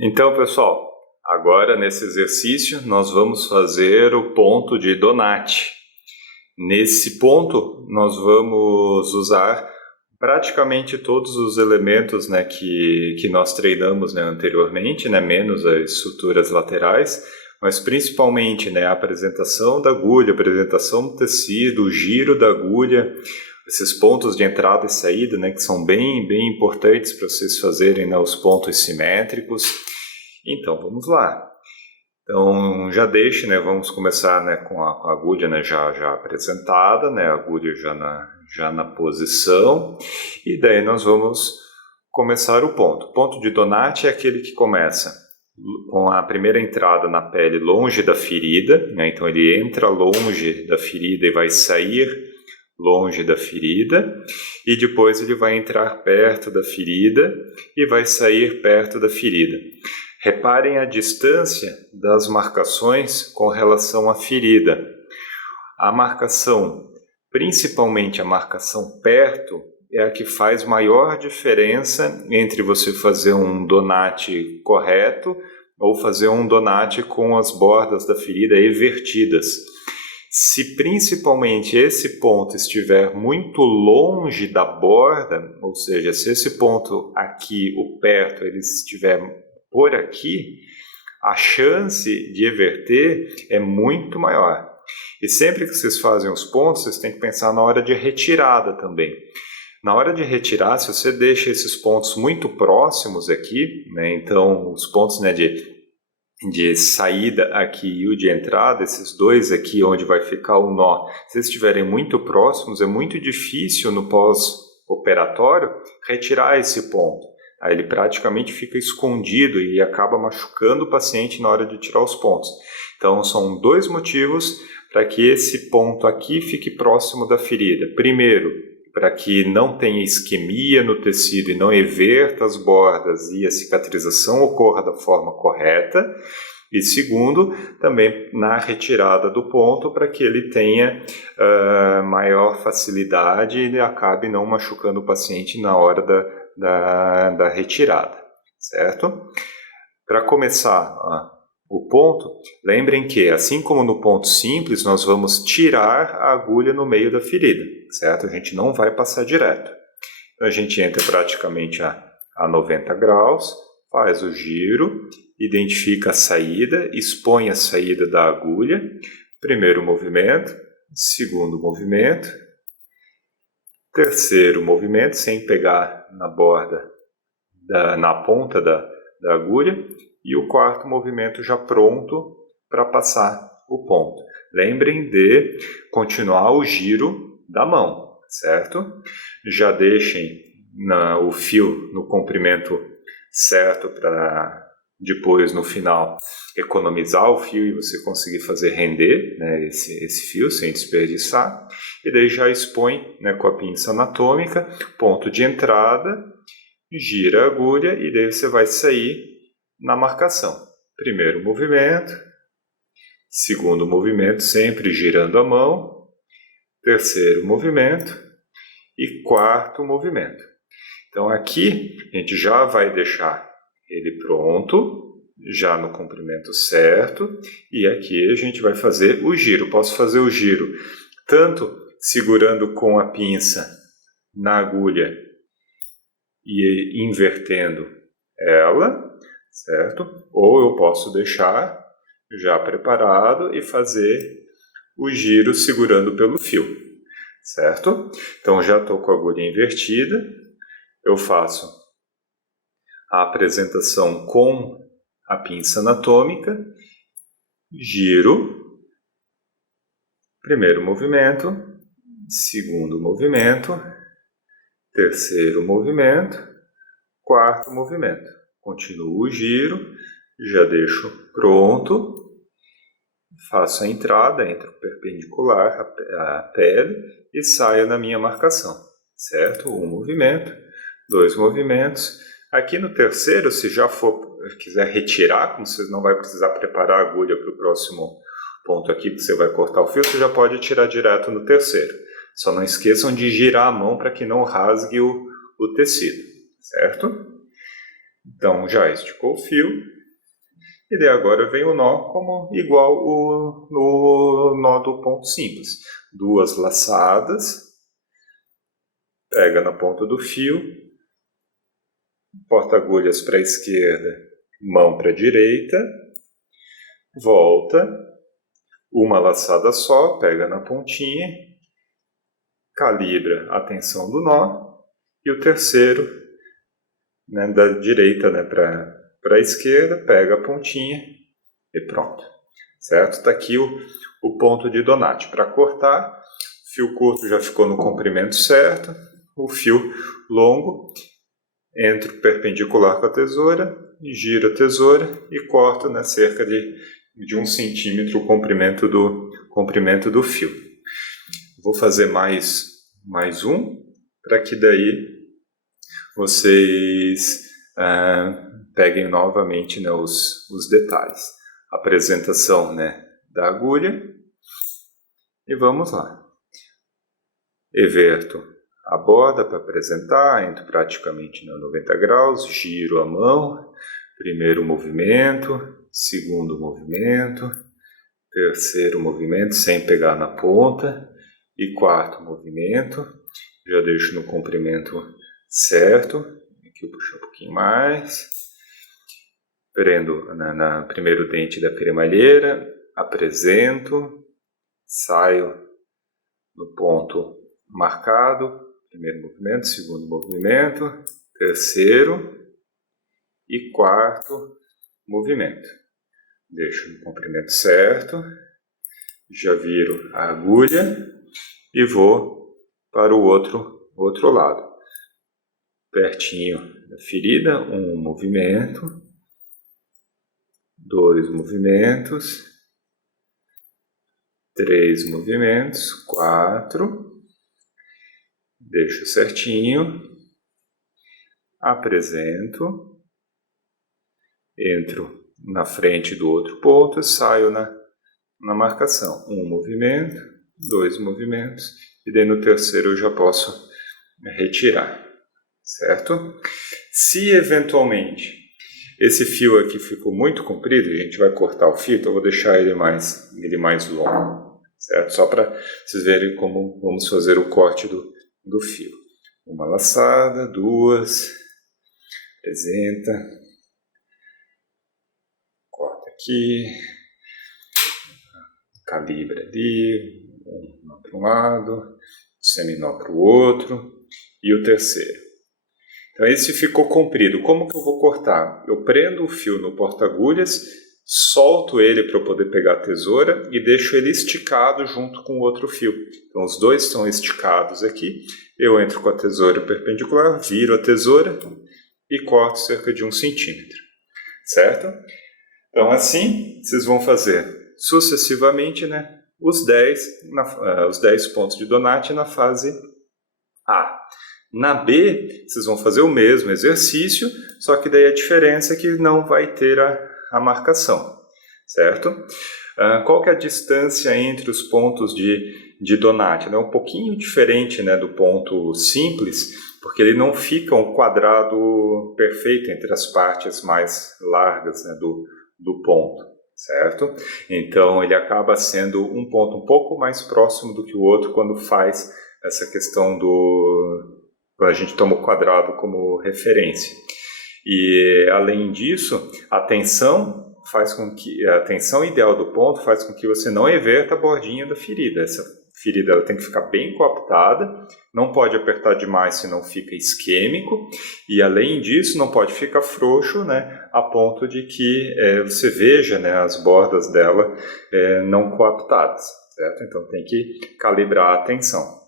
Então, pessoal, agora nesse exercício nós vamos fazer o ponto de Donati. Nesse ponto nós vamos usar praticamente todos os elementos, que nós treinamos, anteriormente, menos as suturas laterais, mas principalmente, a apresentação da agulha, a apresentação do tecido, o giro da agulha, esses pontos de entrada e saída, que são bem importantes para vocês fazerem, os pontos simétricos. Então, vamos lá. Então, já deixe, vamos começar, com a agulha, já apresentada, a agulha já na posição, e daí nós vamos começar o ponto. O ponto de Donati é aquele que começa com a primeira entrada na pele longe da ferida, então ele entra longe da ferida e vai sair longe da ferida, e depois ele vai entrar perto da ferida e vai sair perto da ferida. Reparem a distância das marcações com relação à ferida. A marcação, principalmente a marcação perto, é a que faz maior diferença entre você fazer um Donati correto ou fazer um Donati com as bordas da ferida evertidas. Se principalmente esse ponto estiver muito longe da borda, ou seja, se esse ponto aqui, o perto, ele estiver por aqui, a chance de everter é muito maior. E sempre que vocês fazem os pontos, vocês têm que pensar na hora de retirada também. Na hora de retirar, se você deixa esses pontos muito próximos aqui, então os pontos de saída aqui e o de entrada, esses dois aqui onde vai ficar o nó, se eles estiverem muito próximos, é muito difícil no pós-operatório retirar esse ponto. Aí ele praticamente fica escondido e acaba machucando o paciente na hora de tirar os pontos. Então são dois motivos para que esse ponto aqui fique próximo da ferida. Primeiro, para que não tenha isquemia no tecido e não everta as bordas e a cicatrização ocorra da forma correta. E segundo, também na retirada do ponto, para que ele tenha maior facilidade e acabe não machucando o paciente na hora da retirada, certo? Para começar o ponto, lembrem que, assim como no ponto simples, nós vamos tirar a agulha no meio da ferida, certo? A gente não vai passar direto. Então, a gente entra praticamente a 90 graus, faz o giro, identifica a saída, expõe a saída da agulha, primeiro movimento, segundo movimento, terceiro movimento, sem pegar na borda, na ponta da agulha, e o quarto movimento já pronto para passar o ponto. Lembrem de continuar o giro da mão, certo? Já deixem o fio no comprimento certo para depois, no final, economizar o fio e você conseguir fazer render esse fio sem desperdiçar. E daí já expõe com a pinça anatômica, ponto de entrada, gira a agulha e daí você vai sair na marcação. Primeiro movimento, segundo movimento, sempre girando a mão, terceiro movimento e quarto movimento. Então aqui a gente já vai deixar ele pronto, já no comprimento certo, e aqui a gente vai fazer o giro. Posso fazer o giro tanto segurando com a pinça na agulha e invertendo ela, certo? Ou eu posso deixar já preparado e fazer o giro segurando pelo fio, certo? Então já estou com a agulha invertida, eu faço a apresentação com a pinça anatômica, giro, primeiro movimento, segundo movimento, terceiro movimento, quarto movimento. Continuo o giro, já deixo pronto, faço a entrada, entro perpendicular à pele e saio na minha marcação, certo? Um movimento, dois movimentos. Aqui no terceiro, se já quiser retirar, como você não vai precisar preparar a agulha para o próximo ponto aqui, que você vai cortar o fio, você já pode tirar direto no terceiro. Só não esqueçam de girar a mão para que não rasgue o tecido, certo? Então já esticou o fio, e daí agora vem o nó como igual no nó do ponto simples. 2 laçadas, pega na ponta do fio, porta-agulhas para a esquerda, mão para a direita, volta, uma laçada só, pega na pontinha, calibra a tensão do nó, e o terceiro, né, da direita, né, para a esquerda, pega a pontinha e pronto. Certo? Está aqui o ponto de Donati. Para cortar, o fio curto já ficou no comprimento certo, o fio longo, entro perpendicular com a tesoura, giro a tesoura e corto, né, cerca de 1 centímetro o comprimento do fio. Vou fazer mais um, para que daí vocês peguem novamente, né, os detalhes. Apresentação, né, da agulha, e vamos lá. Everto a borda para apresentar, entro praticamente a 90 graus, giro a mão, primeiro movimento, segundo movimento, terceiro movimento sem pegar na ponta, e quarto movimento, já deixo no comprimento certo, aqui eu puxo um pouquinho mais, prendo no primeiro dente da cremalheira, apresento, saio no ponto marcado, primeiro movimento, segundo movimento, terceiro e quarto movimento. Deixo no comprimento certo, já viro a agulha e vou para o outro lado. Pertinho da ferida, um movimento, 2 movimentos, 3 movimentos, 4, deixo certinho, apresento, entro na frente do outro ponto e saio na marcação. 1 movimento, 2 movimentos, e daí no terceiro eu já posso retirar, certo? Se eventualmente esse fio aqui ficou muito comprido, a gente vai cortar o fio, então eu vou deixar ele mais longo, certo? Só para vocês verem como vamos fazer o corte do fio. Uma laçada, 2, apresenta, corta aqui, calibra ali, um nó para um lado, seminó para o outro, e o terceiro. Então esse ficou comprido. Como que eu vou cortar? Eu prendo o fio no porta-agulhas, solto ele para eu poder pegar a tesoura e deixo ele esticado junto com o outro fio. Então os dois estão esticados aqui. Eu entro com a tesoura perpendicular, viro a tesoura e corto cerca de 1 centímetro. Certo? Então assim vocês vão fazer sucessivamente, né, os 10 pontos de Donati na fase A. Na B, vocês vão fazer o mesmo exercício, só que daí a diferença é que não vai ter a marcação, certo? Qual que é a distância entre os pontos de Donati? É um pouquinho diferente, né, do ponto simples, porque ele não fica um quadrado perfeito entre as partes mais largas, né, do ponto, certo? Então ele acaba sendo um ponto um pouco mais próximo do que o outro quando faz essa questão quando a gente toma o quadrado como referência. E além disso, a tensão ideal do ponto faz com que você não everta a bordinha da ferida. Essa ferida ela tem que ficar bem coaptada, não pode apertar demais senão fica isquêmico, e além disso não pode ficar frouxo, né, a ponto de que você veja, né, as bordas dela não coaptadas, certo? Então tem que calibrar a tensão.